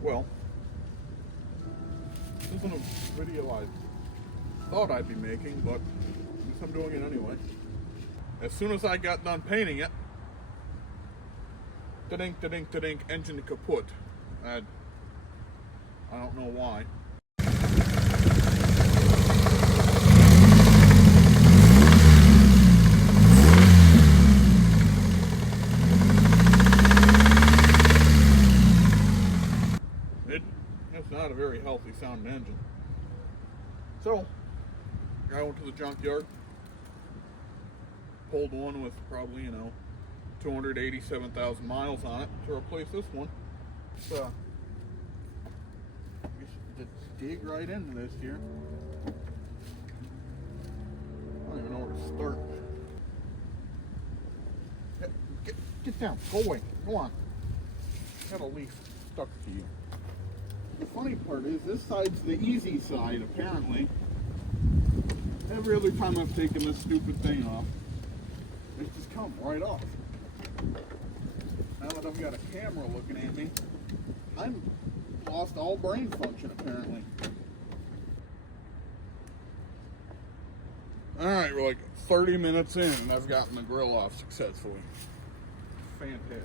Well, this isn't a video I thought I'd be making, but I guess I'm doing it anyway. As soon as I got done painting it, da-dink, da-dink, da-dink, engine kaput. I don't know why. It's not a very healthy sounding engine. So, I went to the junkyard, pulled one with probably, 287,000 miles on it to replace this one. So, I guess you could dig right into this here. I don't even know where to start. Get down, go away, go on. Got a leaf stuck to you. The funny part is, this side's the easy side, apparently. Every other time I've taken this stupid thing off, it's just come right off. Now that I've got a camera looking at me, I'm lost all brain function, apparently. Alright, we're like 30 minutes in, and I've gotten the grill off successfully. Fantastic.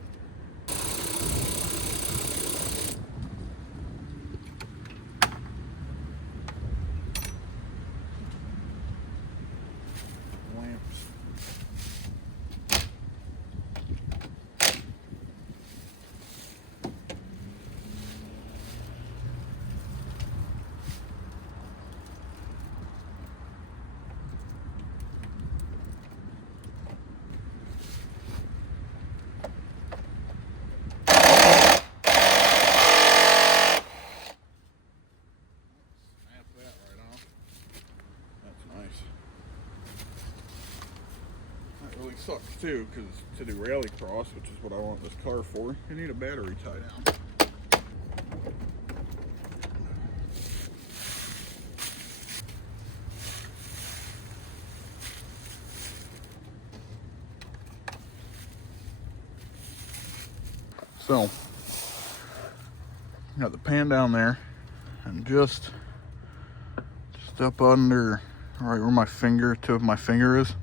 Sucks too, because to do rallycross, which is what I want this car for, you need a battery tie down. So, got the pan down there, and just up under right where my tip of my finger is.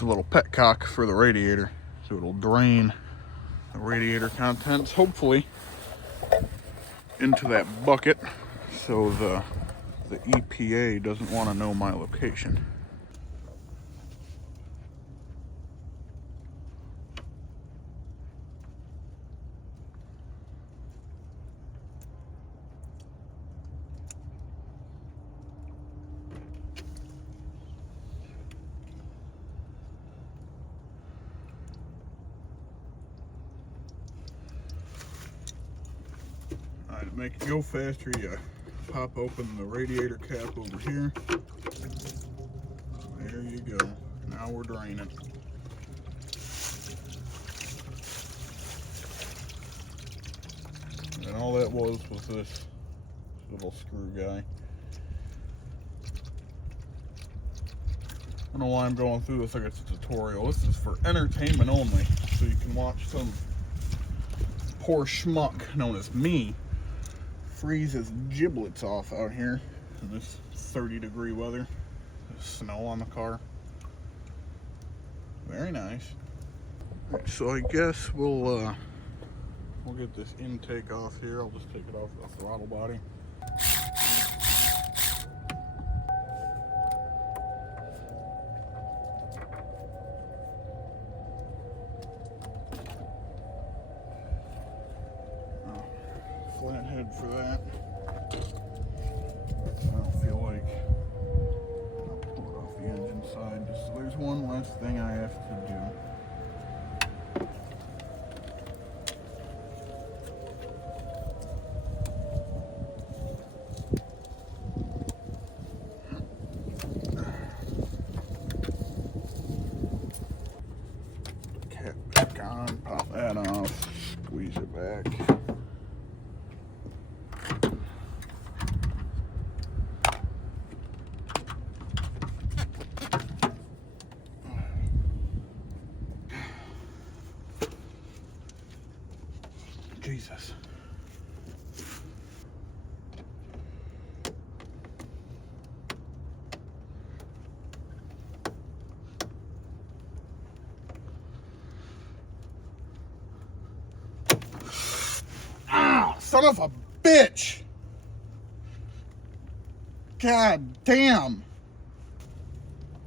A little petcock for the radiator, so it'll drain the radiator contents, hopefully, into that bucket, so the EPA doesn't want to know my location. To make it go faster, you pop open the radiator cap over here. There you go. Now we're draining. And all that was this little screw guy. I don't know why I'm going through this like it's a tutorial. This is for entertainment only, so you can watch some poor schmuck known as me freeze his giblets off out here in this 30-degree weather. There's snow on the car. Very nice. So I guess we'll get this intake off here. I'll just take it off the throttle body. Flathead for that. I don't feel like I'll pull it off the engine side. Just there's one last thing I have to do. Cap back on, pop that off, squeeze it back. Son of a bitch! God damn!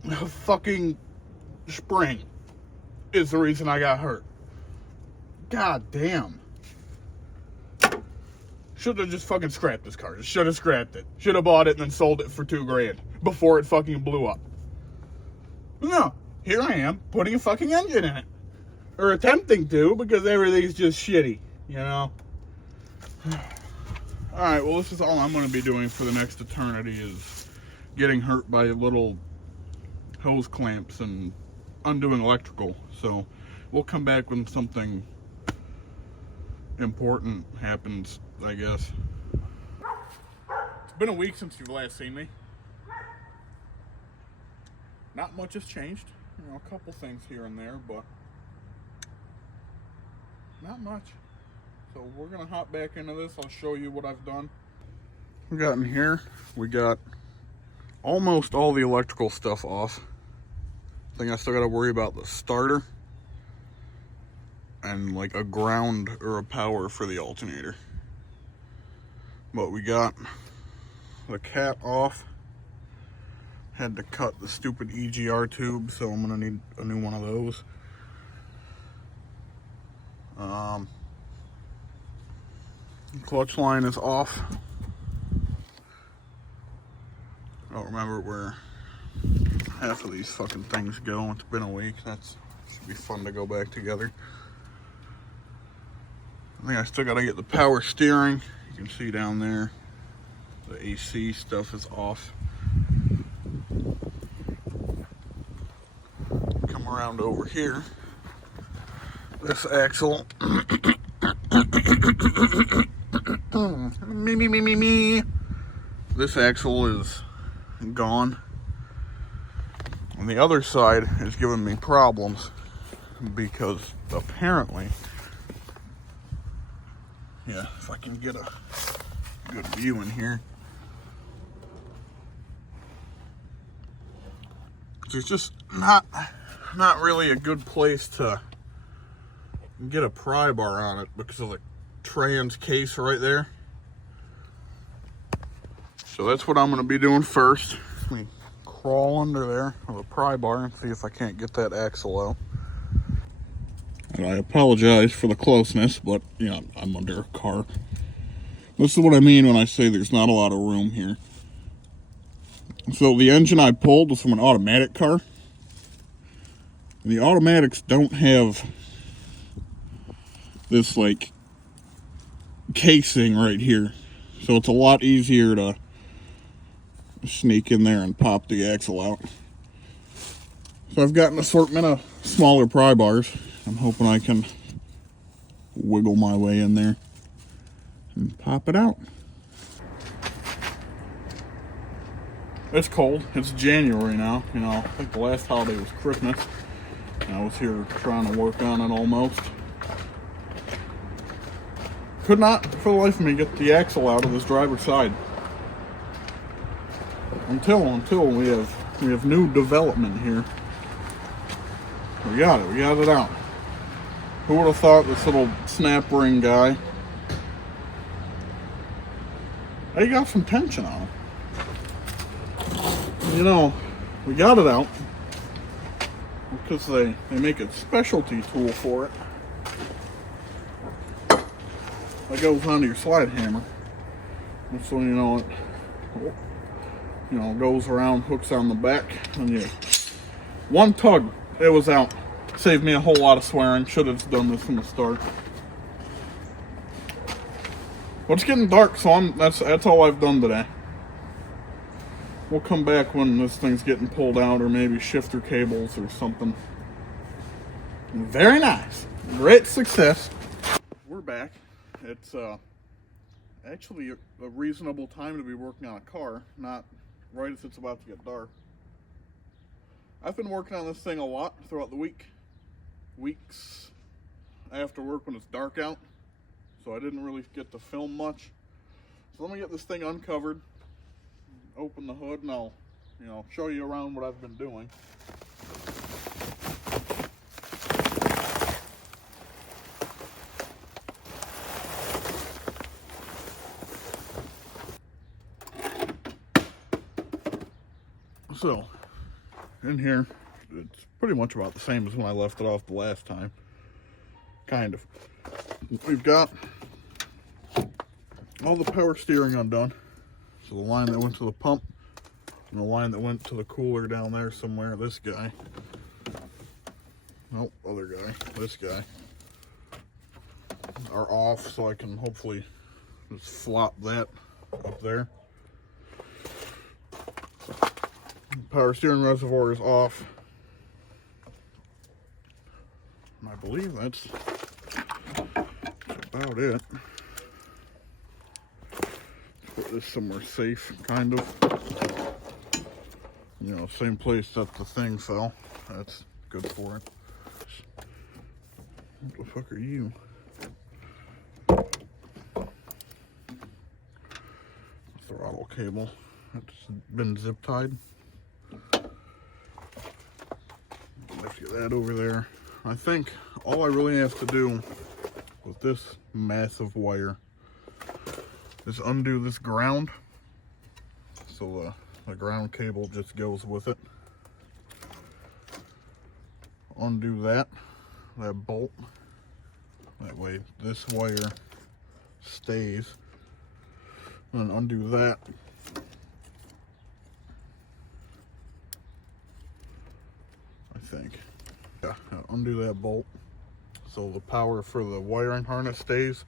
The fucking spring is the reason I got hurt. God damn. Should have just fucking scrapped this car. Should have scrapped it. Should have bought it and then sold it for $2,000 before it fucking blew up. No, here I am putting a fucking engine in it. Or attempting to, because everything's just shitty, you know? Alright, well, this is all I'm going to be doing for the next eternity, is getting hurt by little hose clamps and undoing electrical. So we'll come back when something important happens, I guess. It's been a week since you've last seen me. Not much has changed. You know, a couple things here and there, but not much. So we're gonna hop back into this. I'll show you what I've done. We got in here, we got almost all the electrical stuff off. I think I still gotta worry about the starter and like a ground or a power for the alternator. But we got the cat off. Had to cut the stupid EGR tube, so I'm gonna need a new one of those. Clutch line is off. I don't remember where half of these fucking things go. It's been a week. That's should be fun to go back together. I think I still gotta get the power steering. You can see down there the AC stuff is off. Come around over here. This axle me. This axle is gone. And the other side is giving me problems because apparently, yeah, if I can get a good view in here, there's just not really a good place to get a pry bar on it because of the trans case right there. So that's what I'm going to be doing first. Let me crawl under there with a pry bar and see if I can't get that axle out. And I apologize for the closeness, but yeah, I'm under a car. This is what I mean when I say there's not a lot of room here. So the engine I pulled was from an automatic car. And the automatics don't have this like casing right here, so it's a lot easier to sneak in there and pop the axle out. So I've got an assortment of smaller pry bars. I'm hoping I can wiggle my way in there and pop it out. It's cold. It's January now. You know, I think the last holiday was Christmas. And I was here trying to work on it almost. Could not, for the life of me, get the axle out of this driver's side. Until we have new development here. We got it out. Who would have thought this little snap ring guy? He got some tension on him. You know, we got it out because they make a specialty tool for it that goes onto your slide hammer. And so it goes around, hooks on the back, and you one tug, it was out. Saved me a whole lot of swearing. Should have done this from the start. But it's getting dark, so that's all I've done today. We'll come back when this thing's getting pulled out, or maybe shifter cables or something. Very nice. Great success. We're back. It's actually a reasonable time to be working on a car, not right as it's about to get dark. I've been working on this thing a lot throughout the weeks after work when it's dark out, so I didn't really get to film much. So let me get this thing uncovered, open the hood, and I'll show you around what I've been doing. So, in here, it's pretty much about the same as when I left it off the last time. Kind of. We've got all the power steering undone. So the line that went to the pump and the line that went to the cooler down there somewhere, this guy. Nope, other guy, this guy, are off, so I can hopefully just flop that up there. Power steering reservoir is off. And I believe that's about it. Put this somewhere safe, kind of. You know, same place that the thing fell. That's good for it. What the fuck are you? Throttle cable. That's been zip tied. Let's get that over there. I think all I really have to do with this massive wire is undo this ground. So the ground cable just goes with it. Undo that bolt. That way this wire stays. And then undo that. I think. Yeah, undo that bolt. So the power for the wiring harness stays.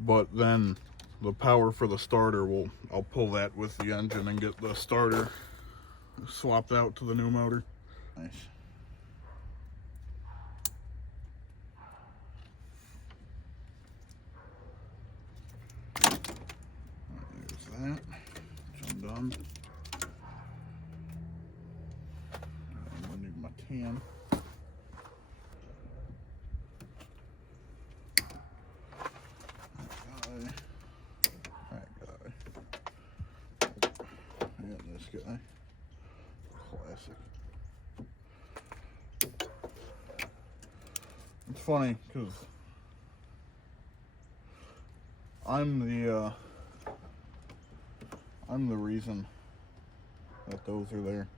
But then the power for the starter I'll pull that with the engine and get the starter swapped out to the new motor. Nice. There's that. I'm done. I'm gonna need my tan. That guy. And this guy. Classic. It's funny because I'm the reason that those are there.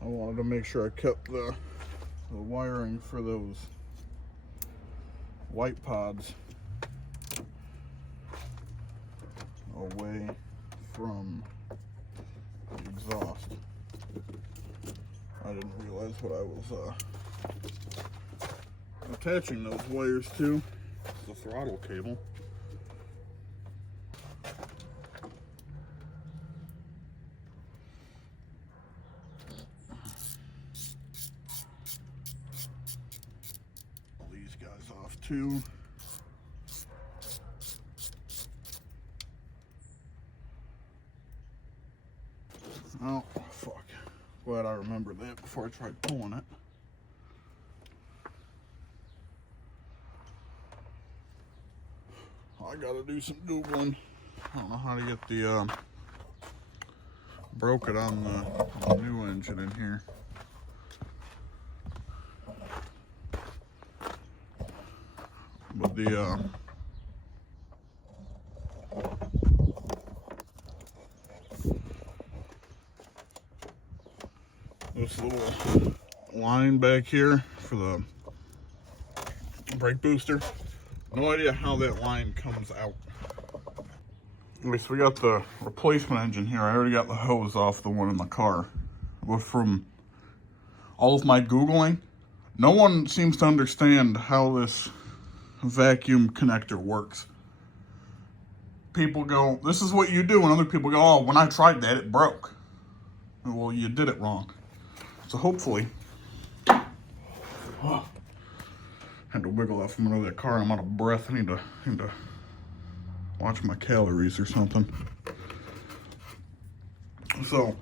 I wanted to make sure I kept the wiring for those white pods away from the exhaust. I didn't realize what I was attaching those wires to. It's the throttle cable. Pull these guys off too. Oh, fuck. Glad I remembered that before I tried pulling it. I gotta do some Googling. I don't know how to get the, broke it on the new engine in here. But the, this little line back here for the brake booster, no idea how that line comes out. Okay, so we got the replacement engine here. I already got the hose off the one in the car. But from all of my Googling, no one seems to understand how this vacuum connector works. People go, this is what you do, and other people go, oh, when I tried that, it broke. Well, you did it wrong. So hopefully, oh, had to wiggle out from under that car. I'm out of breath. I need to watch my calories or something. So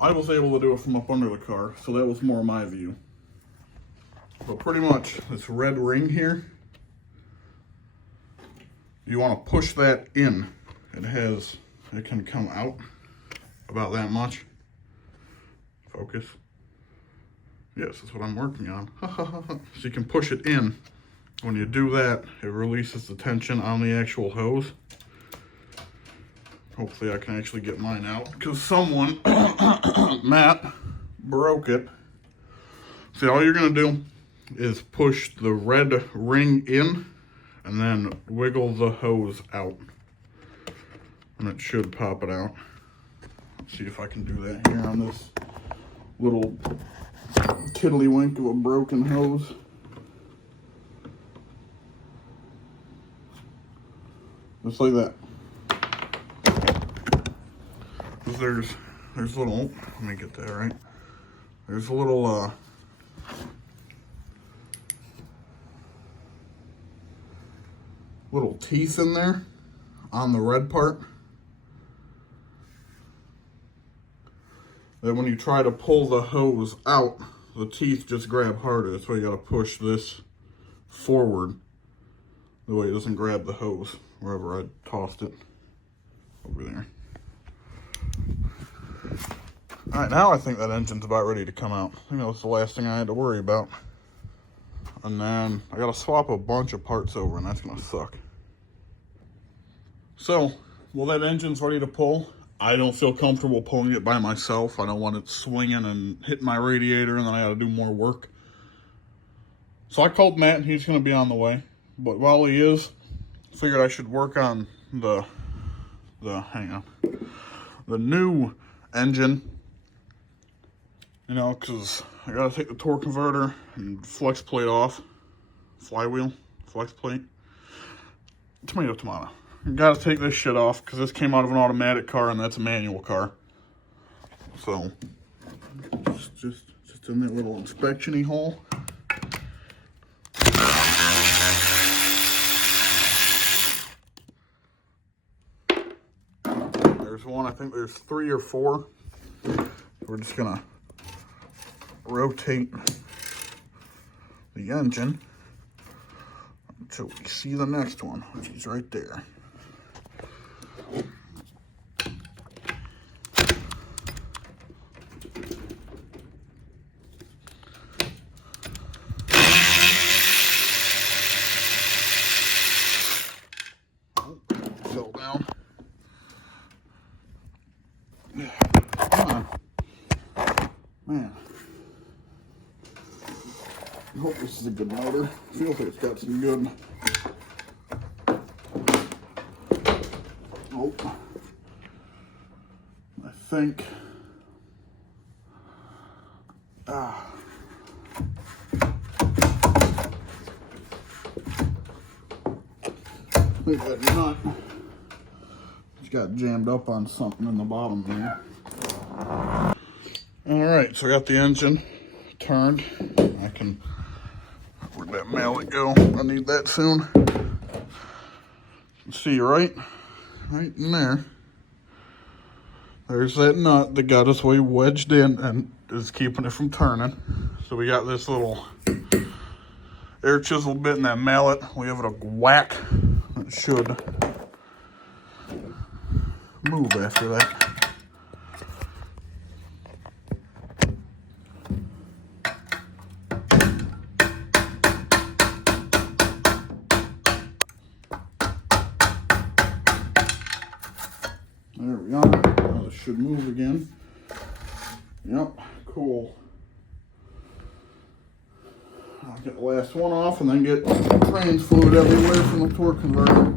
I was able to do it from up under the car, so that was more my view. But pretty much this red ring here, you want to push that in. It can come out about that much. Focus. Yes, that's what I'm working on. So you can push it in. When you do that, it releases the tension on the actual hose. Hopefully I can actually get mine out, because someone, Matt, broke it. See, all you're gonna do is push the red ring in and then wiggle the hose out. And it should pop it out. Let's see if I can do that here on this little tiddlywink of a broken hose. Just like that. There's little, let me get that right. There's a little little teeth in there on the red part. That when you try to pull the hose out, the teeth just grab harder. That's why you gotta push this forward. The way it doesn't grab the hose wherever I tossed it. Over there. All right, now I think that engine's about ready to come out. I think that was the last thing I had to worry about. And then I gotta swap a bunch of parts over, and that's gonna suck. So, well, that engine's ready to pull. I don't feel comfortable pulling it by myself. I don't want it swinging and hitting my radiator, and then I gotta do more work. So I called Matt, and he's gonna be on the way. But while he is, I figured I should work on the new engine. You know, because I gotta take the torque converter and flex plate off. Flywheel, flex plate. Tomato, tomato. I gotta take this shit off because this came out of an automatic car and that's a manual car. So, just in that little inspection-y hole. There's one, I think there's 3 or 4. We're just gonna rotate the engine until we see the next one, which is right there. Fell down. Come on. Man. I hope this is a good motor. Feels like it's got some good. Oh. I think. I think that nut just got jammed up on something in the bottom there. Alright, so I got the engine turned. I can, where'd that mallet go? I need that soon. See, right in there. There's that nut that got us way wedged in and is keeping it from turning. So we got this little air chisel bit in that mallet. We have it a whack. It should move after that. There we go. Now this should move again. Yep, cool. I'll get the last one off and then get trans fluid everywhere from the torque converter.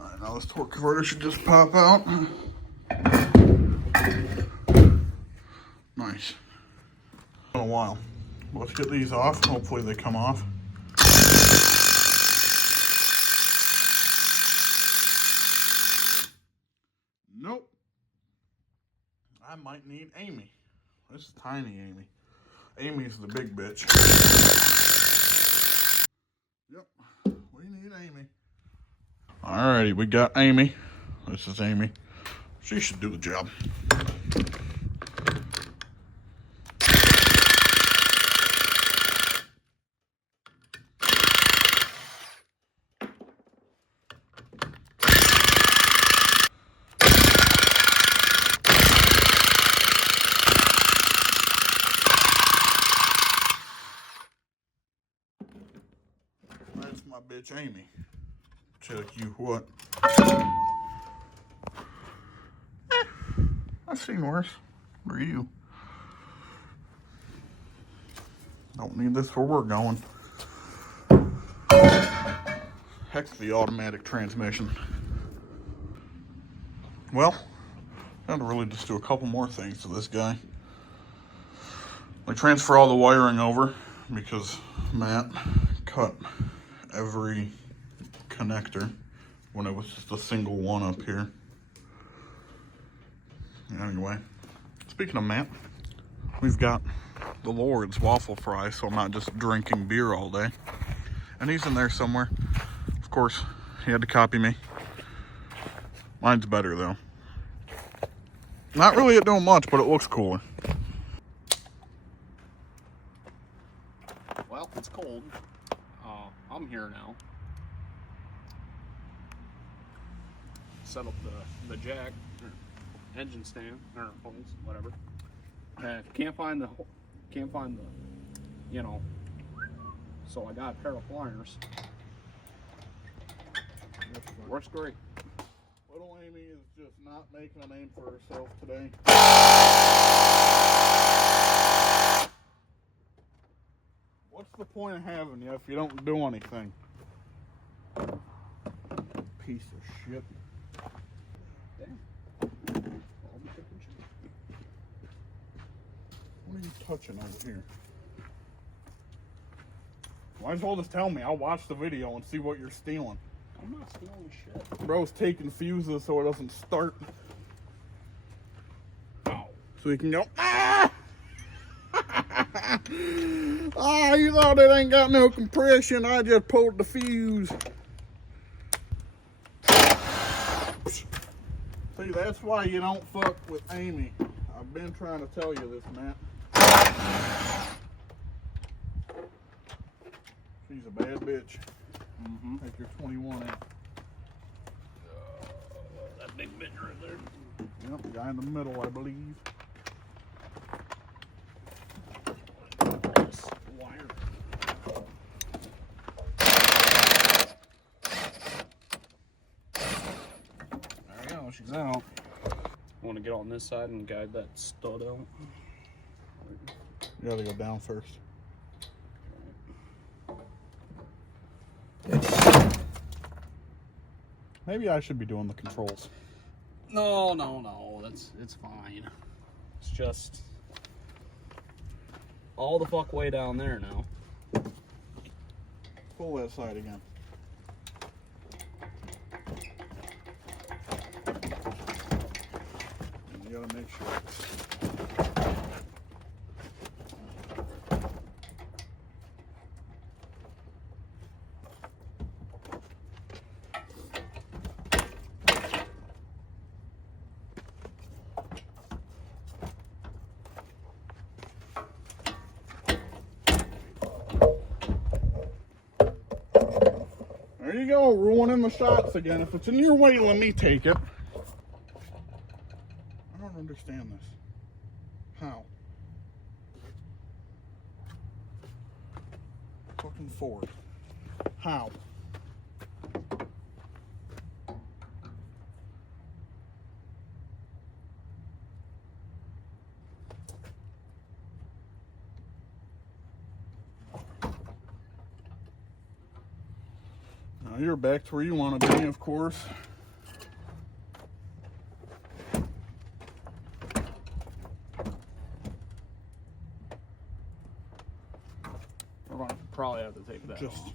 Alright, now this torque converter should just pop out. Nice. Been a while. Let's get these off. Hopefully they come off. Nope. I might need Amy. This is tiny Amy. Amy's the big bitch. Yep, we need Amy. Alrighty, we got Amy. This is Amy. She should do the job. bitch Amy. Tell you what. I've seen worse. For you. Don't need this where we're going. Heck's the automatic transmission. Well, I had to really just do a couple more things to this guy. Like transfer all the wiring over because Matt cut every connector when it was just a single one up here. Anyway, speaking of Matt, we've got the Lord's waffle fry, so I'm not just drinking beer all day. And he's in there somewhere. Of course, he had to copy me. Mine's better though. Not really at doing much, but it looks cooler. Well, it's cold. I'm here now. Set up the jack, or engine stand, or hose, whatever. Can't find the, you know. So I got a pair of pliers. Works great. Little Amy is just not making a name for herself today. What's the point of having you if you don't do anything? Piece of shit. Damn. What are you touching over here? Might as well just tell me. I'll watch the video and see what you're stealing. I'm not stealing shit. Bro's taking fuses so it doesn't start. Ow. So he can go, ah! Ah, you thought it ain't got no compression. I just pulled the fuse. See, that's why you don't fuck with Amy. I've been trying to tell you this, Matt. She's a bad bitch. Mm-hmm. Like you're 21, ain't That big bit right there. Yep, the guy in the middle, I believe. This wire. There we go, she's out. I want to get on this side and guide that stud out. You gotta go down first. Maybe I should be doing the controls. No, it's fine. It's just all the fuck way down there now. Pull that side again. And you gotta make sure it's... There you go, ruining the shots again. If it's in your way, let me take it. I don't understand this. How? Fucking Ford. How? Now you're back to where you want to be, of course. We're going to probably have to take that Just off.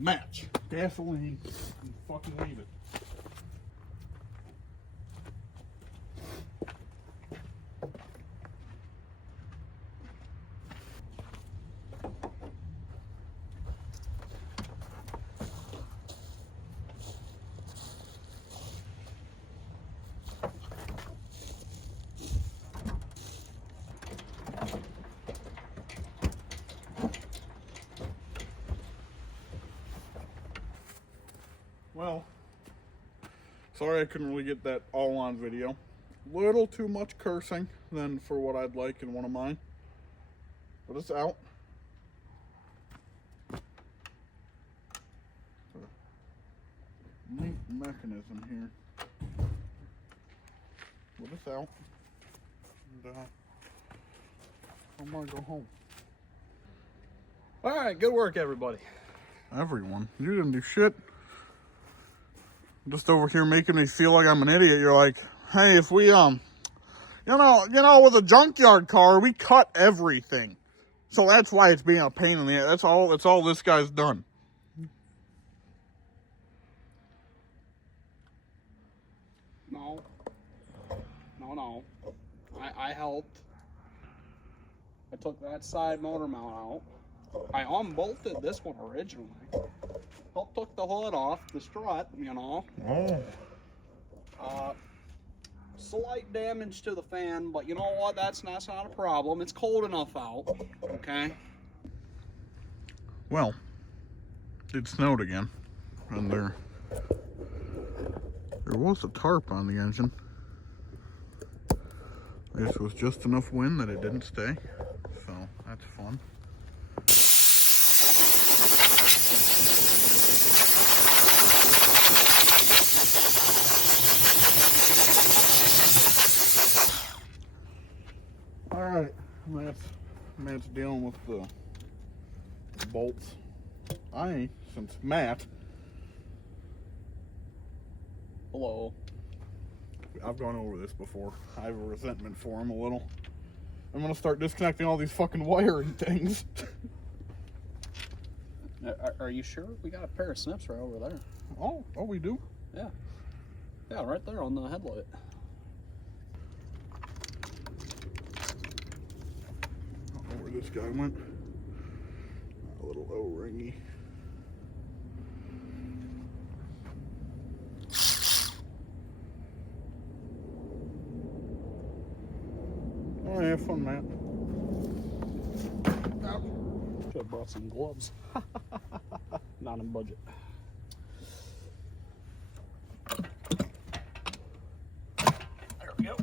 match gasoline and fucking leave it. Well, sorry I couldn't really get that all on video. Little too much cursing than for what I'd like in one of mine. But it's out. mechanism here. Put this out. And I'm gonna go home. All right, good work, everybody. Everyone, you didn't do shit. Just over here making me feel like I'm an idiot. You're like, hey, if we you know, with a junkyard car, we cut everything. So that's why it's being a pain in the ass. That's all this guy's done. No. I helped. I took that side motor mount out. I unbolted this one originally. Took the hood off, the strut, you know. Oh. Slight damage to the fan, but you know what? That's not a problem. It's cold enough out. Okay. Well, it snowed again, and there was a tarp on the engine. This was just enough wind that it didn't stay, so that's fun. All right, Matt's dealing with the bolts. Since Matt, Hello. I've gone over this before. I have a resentment for him a little. I'm gonna start disconnecting all these fucking wiring things. Are you sure? We got a pair of snips right over there. Oh, we do? Yeah. Yeah, right there on the headlight. I don't know where this guy went. A little O-ringy. Oh, have fun, Matt. Should have brought some gloves. Not in budget. There we go.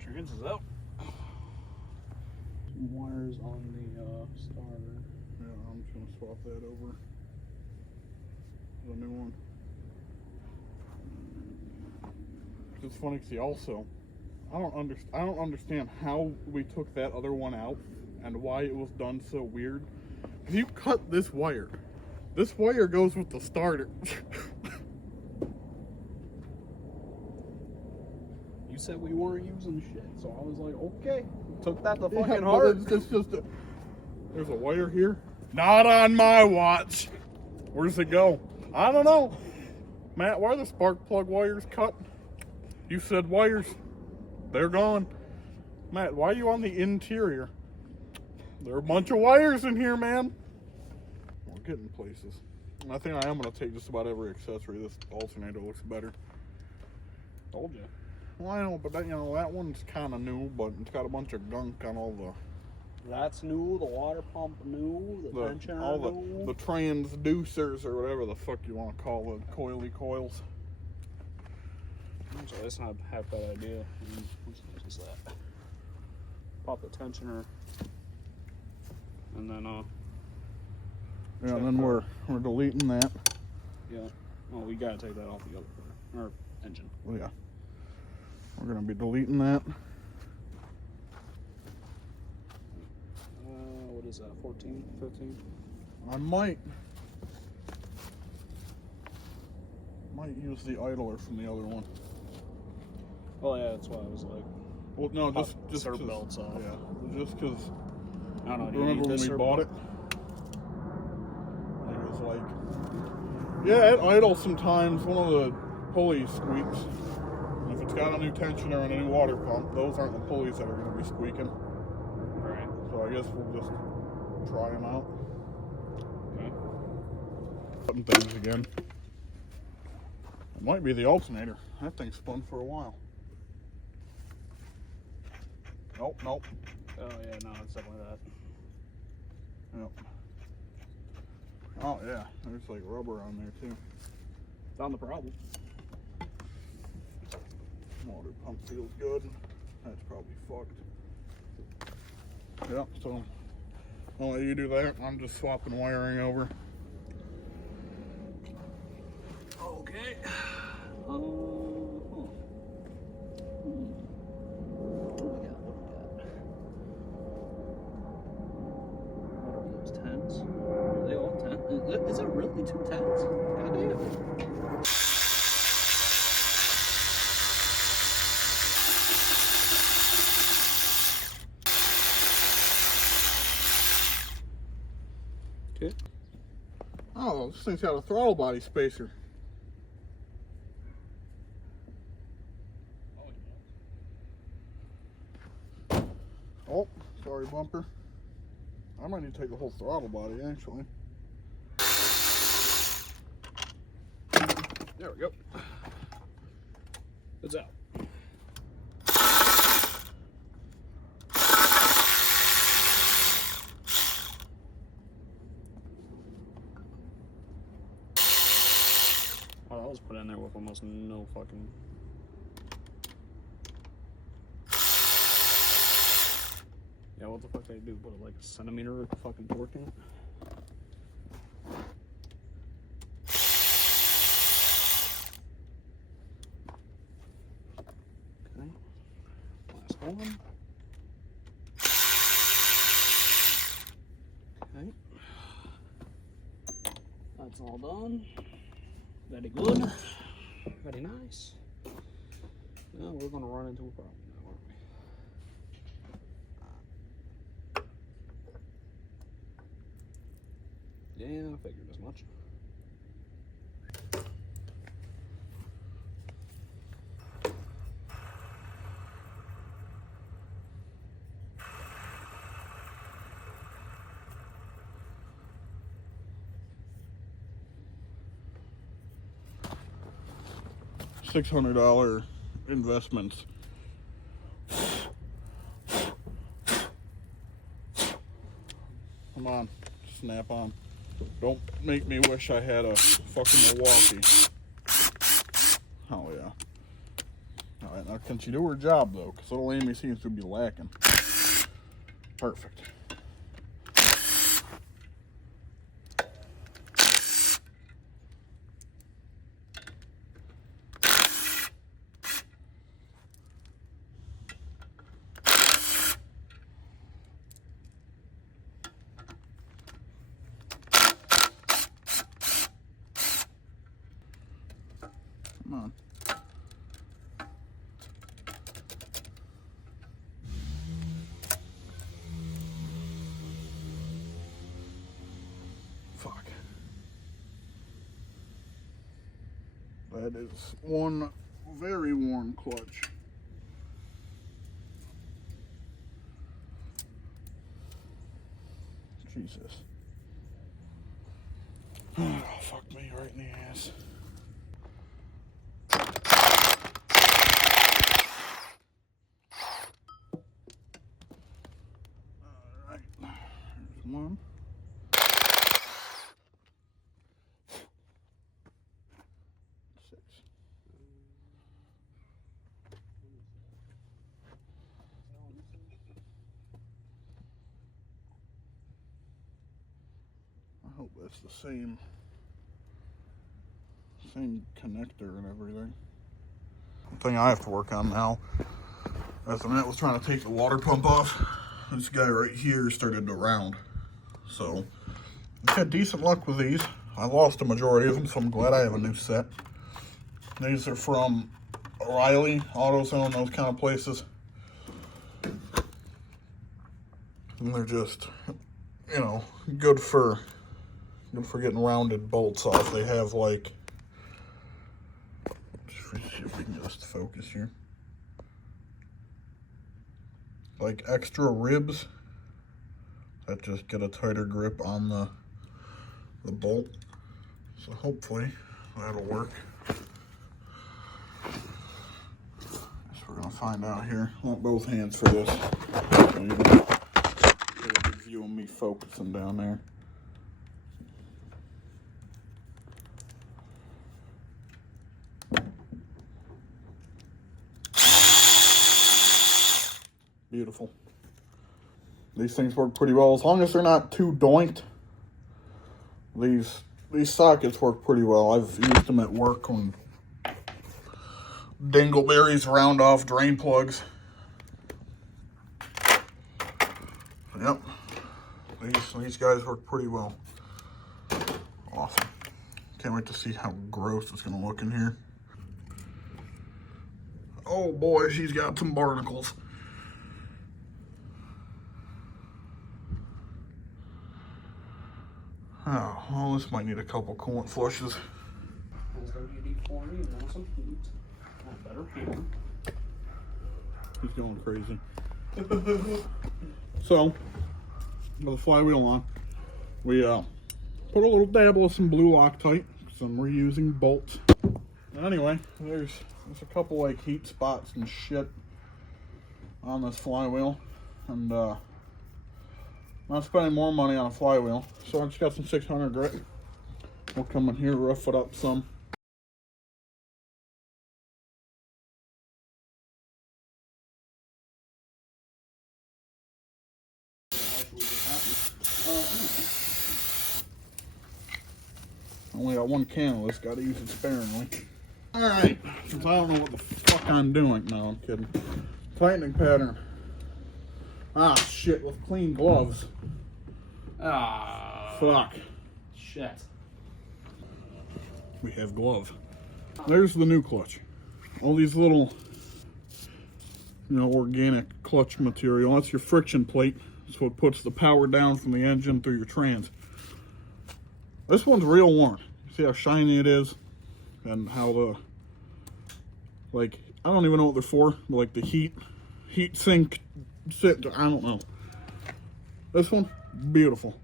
Trans is out. Some wires on the starter. Yeah, I'm just gonna swap that over. The new one. It's funny because I don't understand how we took that other one out and why it was done so weird. If you cut this wire goes with the starter. You said we weren't using shit, so I was like, okay. Took that to Yeah, fucking but heart. it's just there's a wire here. Not on my watch. Where's it go? I don't know. Matt, why are the spark plug wires cut? You said wires. They're gone. Matt, why are you on the interior? There are a bunch of wires in here, man. We're getting places. And I think I am going to take just about every accessory. This alternator looks better. Told you. Well, I know, but that one's kind of new, but it's got a bunch of gunk on all the... That's new, the water pump new, the tensioner all new. the transducers or whatever the fuck you want to call it, coily coils. So that's not a half bad idea. What's just that? Pop the tensioner, and then Yeah, and then we're deleting that. Yeah. Oh, we gotta take that off the other or engine. Well, yeah. We're gonna be deleting that. What is that? 14, 15? I might use the idler from the other one. Oh yeah, that's why I was like. Well, no, just serve belts off. Yeah, just because. I don't know. Do you Remember need when this we serv bought belt? it? It was like, yeah, it idles sometimes. One of the pulleys squeaks. And if it's got a new tensioner and a new water pump, those aren't the pulleys that are going to be squeaking. Right. So I guess we'll just try them out. Okay. Putting things again. It might be the alternator. That thing spun for a while. Nope. Oh yeah, no, it's definitely that. Yep. Oh yeah, there's like rubber on there too. Found the problem. Water pump feels good. That's probably fucked. Yep, so I'll let you do that. I'm just swapping wiring over. Okay. What are those, 10s? Are they all 10? Is it really 2 10s? God damn. Okay. Oh, this thing's got a throttle body spacer. Oh, sorry, bumper. I might need to take the whole throttle body, actually. There we go. It's out. Oh, that was put in there with almost no fucking... Yeah, what the fuck did I do? Put like a centimeter of fucking torque in it? Okay. Last one. Okay. That's all done. Very good. Very nice. Now we're gonna run into a problem now, aren't we? Yeah, I figured as much. $600 investments. Come on, snap on. Don't make me wish I had a fucking Milwaukee. Oh yeah. Alright, now can she do her job though? Because little Amy seems to be lacking. Perfect. Come on. Fuck. That is one very warm clutch. Jesus. Oh, fuck me right in the ass. Alright. There's one. Six. I hope that's the same connector and everything. The thing I have to work on now, as the minute was trying to take the water pump off, this guy right here started to round. So I had decent luck with these. I lost a majority of them, so I'm glad I have a new set. These are from O'Reilly, AutoZone, those kind of places. And they're just, you know, good for getting rounded bolts off. They have like, see if we can just focus here. Like extra ribs that just get a tighter grip on the bolt. So hopefully that'll work. Guess we're gonna find out here. I want both hands for this. So you can get a good view of me focusing down there. Beautiful. These things work pretty well. As long as they're not too doinked, these sockets work pretty well. I've used them at work when dingleberries round off drain plugs. Yep. These guys work pretty well. Awesome. Can't wait to see how gross it's going to look in here. Oh boy, she's got some barnacles. Oh, well, this might need a couple coolant flushes. He's going crazy. So, with the flywheel on, we put a little dab of some blue Loctite, some reusing bolts. Anyway, there's a couple like heat spots and shit on this flywheel, and not spending more money on a flywheel, so I just got some 600 grit. We'll come in here, rough it up some. Only got one can of this, gotta use it sparingly. Alright, since I don't know what the fuck I'm doing. No, I'm kidding. Tightening pattern. Ah, shit, with clean gloves. Ah. Fuck. Shit. We have glove. There's the new clutch. All these little, organic clutch material. That's your friction plate. That's what puts the power down from the engine through your trans. This one's real worn. See how shiny it is? And how I don't even know what they're for, but like the heat sink sit, I don't know. This one, beautiful.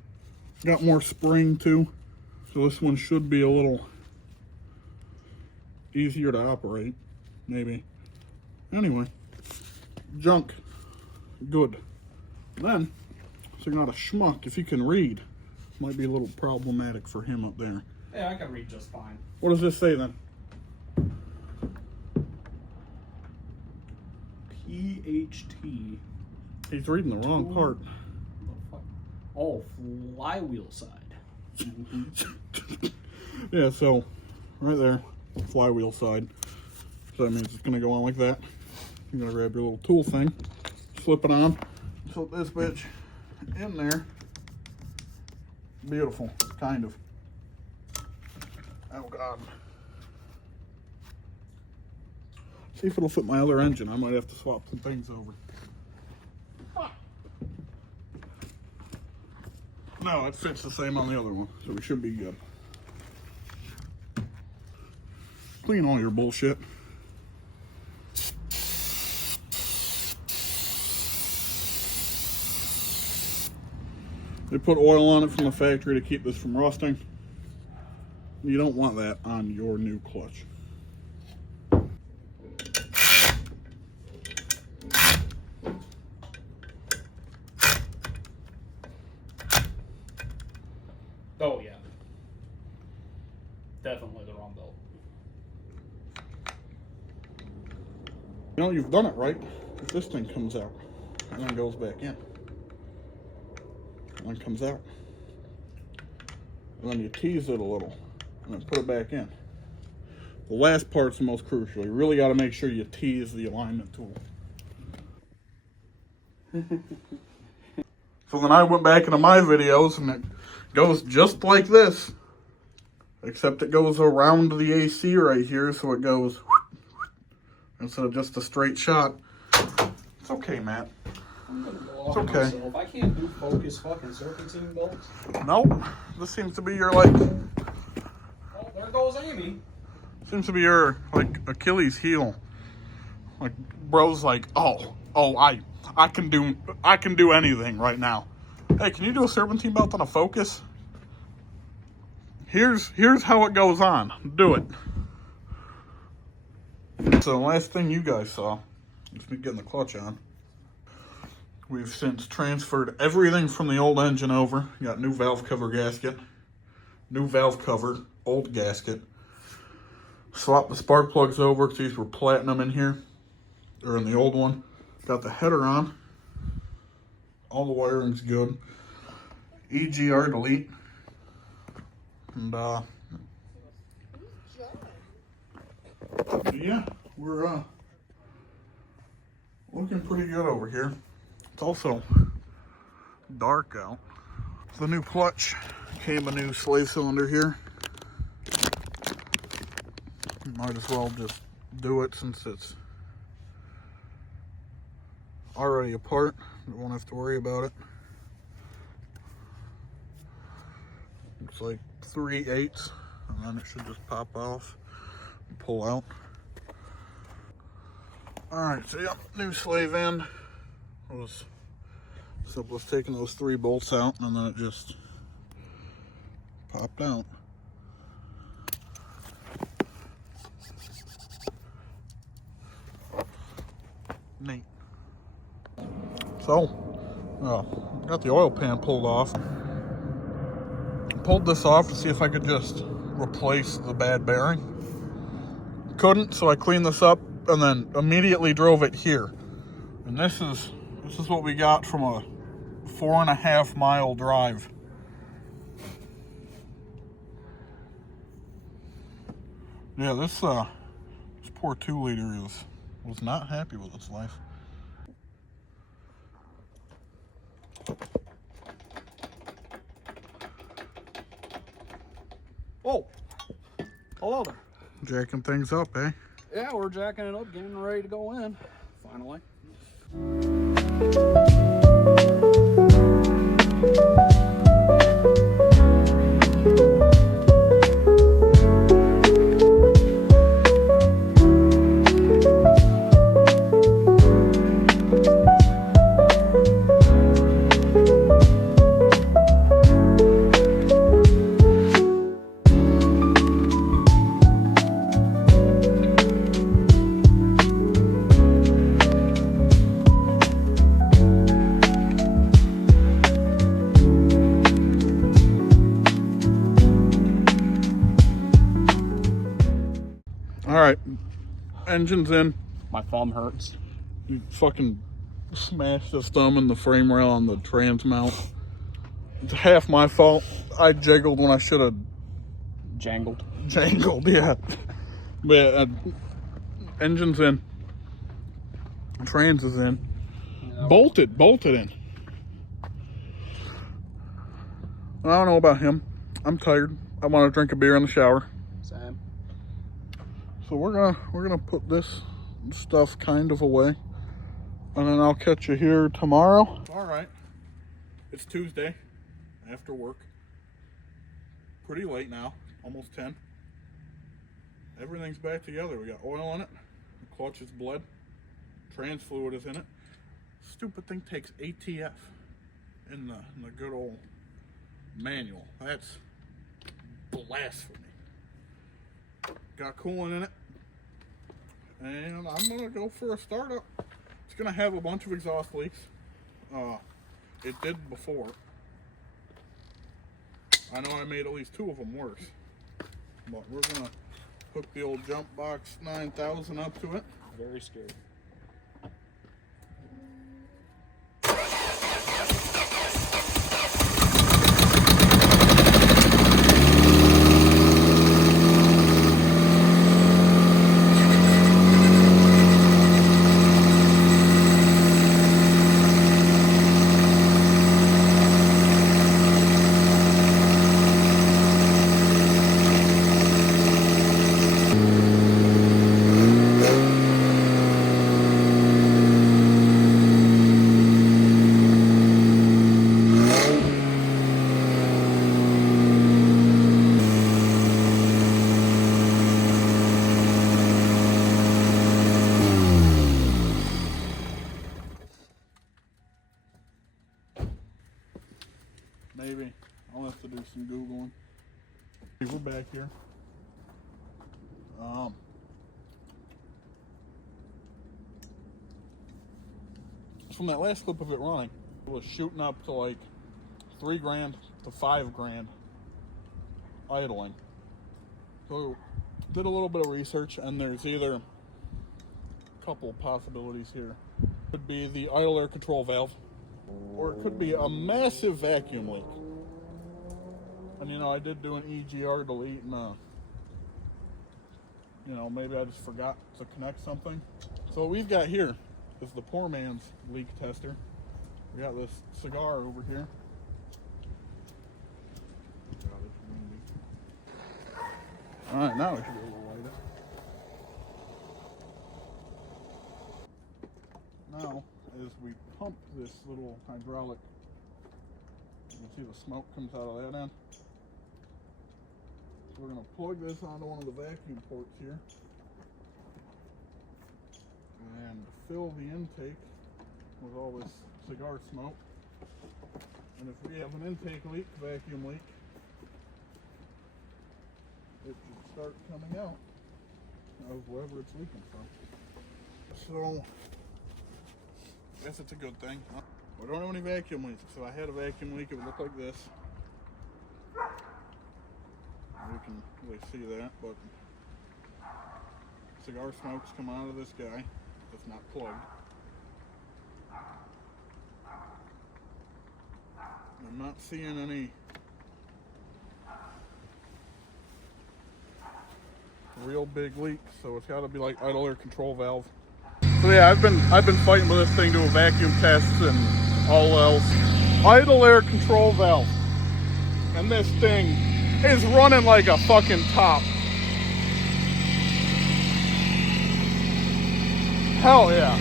Got more spring too, so this one should be a little easier to operate, maybe. Anyway, junk, good. Then, so you're not a schmuck, if you can read, might be a little problematic for him up there. Yeah, I can read just fine. What does this say then? PHT. He's reading the wrong part. Oh, flywheel side. Yeah, so right there, flywheel side. So that means it's gonna go on like that. You're gonna grab your little tool thing, slip it on, slip this bitch in there. Beautiful, kind of. Oh God. See if it'll fit my other engine. I might have to swap some things over. No, it fits the same on the other one, so we should be good. Clean all your bullshit. They put oil on it from the factory to keep this from rusting. You don't want that on your new clutch. Oh yeah. Definitely the wrong belt. You've done it right. If this thing comes out and then goes back in. And then comes out. And then you tease it a little and then put it back in. The last part's the most crucial. You really got to make sure you tease the alignment tool. So then I went back into my videos and it goes just like this. Except it goes around the AC right here, so it goes instead of just a straight shot. It's okay, Matt. I'm gonna go It's off okay. myself. I can't do focus fucking serpentine belts. Nope. This seems to be your, like... Oh, there goes Amy. Seems to be your, like, Achilles heel. Like, bro's like, I can do anything right now. Hey, can you do a serpentine belt on a Focus? Here's how it goes on. Do it. So the last thing you guys saw is me getting the clutch on. We've since transferred everything from the old engine over. Got new valve cover gasket, new valve cover, old gasket. Swapped the spark plugs over because these were platinum in here. Or in the old one. Got the header on. All the wiring's good. EGR delete. And yeah, we're looking pretty good over here. It's also dark out. The new clutch came a new slave cylinder here. Might as well just do it since it's already apart. We won't have to worry about it. Looks like 3/8, and then it should just pop off and pull out. Alright, so yeah, new slave end. It was simple as taking those 3 bolts out, and then it just popped out. Neat. So, got the oil pan pulled off. Pulled this off to see if I could just replace the bad bearing. Couldn't, so I cleaned this up and then immediately drove it here. And this is what we got from a 4.5 mile drive. Yeah, this poor 2-liter was not happy with its life. Oh, hello there. Jacking things up, eh? Yeah, we're jacking it up, getting ready to go in, finally. Alright, engine's in. My thumb hurts. You fucking smashed his thumb in the frame rail on the trans mount. It's half my fault. I jiggled when I should have Jangled. jangled, yeah. But engine's in. Trans is in. Yeah. Bolted in. I don't know about him. I'm tired. I want to drink a beer in the shower. Same. So we're gonna put this stuff kind of away, and then I'll catch you here tomorrow. All right, it's Tuesday after work. Pretty late now, almost 10. Everything's back together. We got oil in it. The clutch is bled. Trans fluid is in it. Stupid thing takes ATF in the good old manual. That's blasphemy. Got coolant in it, and I'm gonna go for a startup. It's gonna have a bunch of exhaust leaks. It did before. I know I made at least 2 of them worse, but we're gonna hook the old Jump Box 9000 up to it. Very scared. Maybe. I'll have to do some Googling. We're back here. From that last clip of it running, it was shooting up to like $3,000 to $5,000 idling. So did a little bit of research, and there's either a couple possibilities here. Could be the idle air control valve, or it could be a massive vacuum leak. And you know, I did do an EGR delete, and you know, maybe I just forgot to connect something. So what we've got here is the poor man's leak tester. We got this cigar over here. All right, now it should be a little lighter. Now, as we pump this little hydraulic, you can see the smoke comes out of that end. So we're going to plug this onto one of the vacuum ports here and fill the intake with all this cigar smoke. And if we have an intake leak, vacuum leak, it should start coming out of wherever it's leaking from. So, I guess it's a good thing. We don't have any vacuum leaks. So I had a vacuum leak, it would look like this. You can really see that, but cigar smoke's come out of this guy. It's not plugged. I'm not seeing any real big leaks, so it's got to be like idle air control valve. So yeah, I've been fighting with this thing doing vacuum tests and all else. Idle air control valve, and this thing is running like a fucking top. Hell yeah.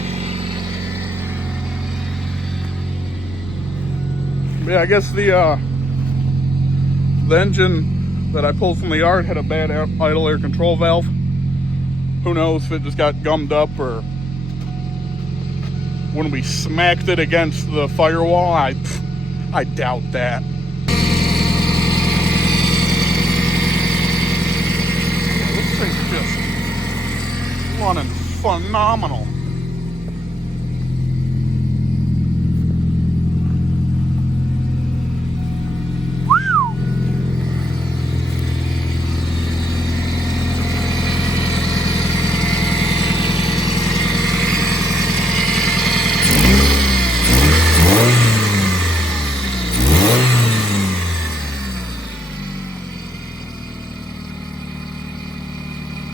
Yeah, I guess the engine that I pulled from the yard had a bad idle air control valve. Who knows if it just got gummed up, or when we smacked it against the firewall, I doubt that. This thing's just running phenomenal.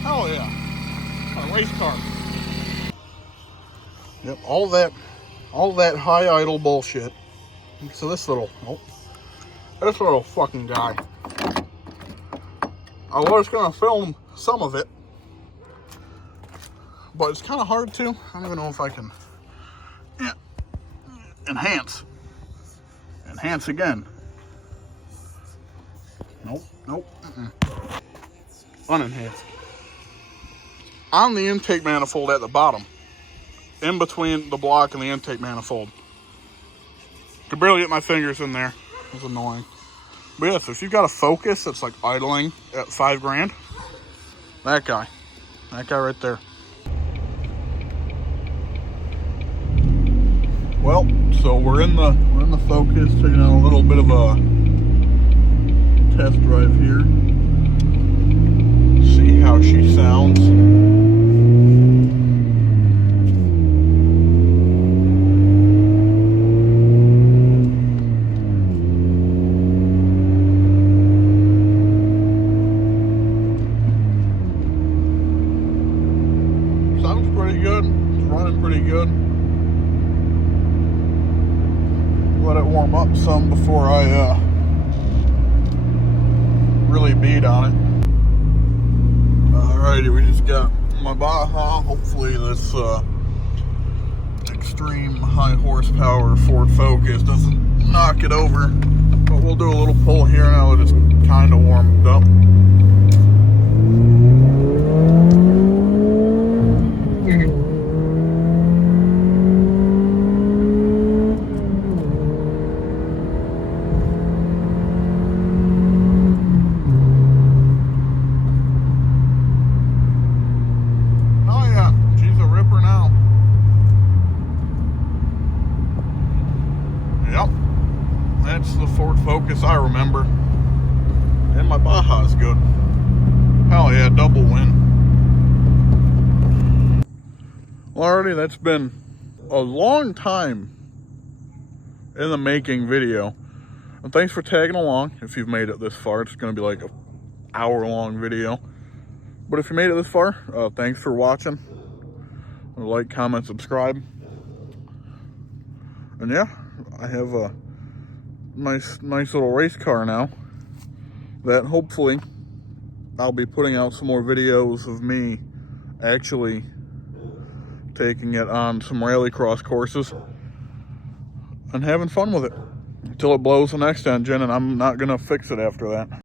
Hell yeah. A race car. Yep, all that high idle bullshit. So this little fucking guy. I was gonna film some of it, but it's kind of hard to. I don't even know if I can. Yeah. Enhance again. Nope. Unenhanced. On the intake manifold at the bottom, in between the block and the intake manifold. Could barely get my fingers in there. It was annoying. But yes, if you've got a Focus that's like idling at $5,000, that guy right there. Well, so we're in the Focus, taking on a little bit of a test drive here. See how she sounds. Sounds pretty good. It's running pretty good. Let it warm up some before I really beat on it. Alrighty, we just got my Baja. Hopefully this extreme high horsepower Ford Focus doesn't knock it over. But we'll do a little pull here now that it's kind of warmed up. That's the Ford Focus I remember. And my Baja's good. Hell yeah, double win. Well, already that's been a long time in the making video. And thanks for tagging along. If you've made it this far, it's going to be like an hour-long video. But if you made it this far, thanks for watching. Like, comment, subscribe. And yeah, I have a nice little race car now that hopefully I'll be putting out some more videos of me actually taking it on some rallycross courses and having fun with it until it blows the next engine, and I'm not gonna fix it after that.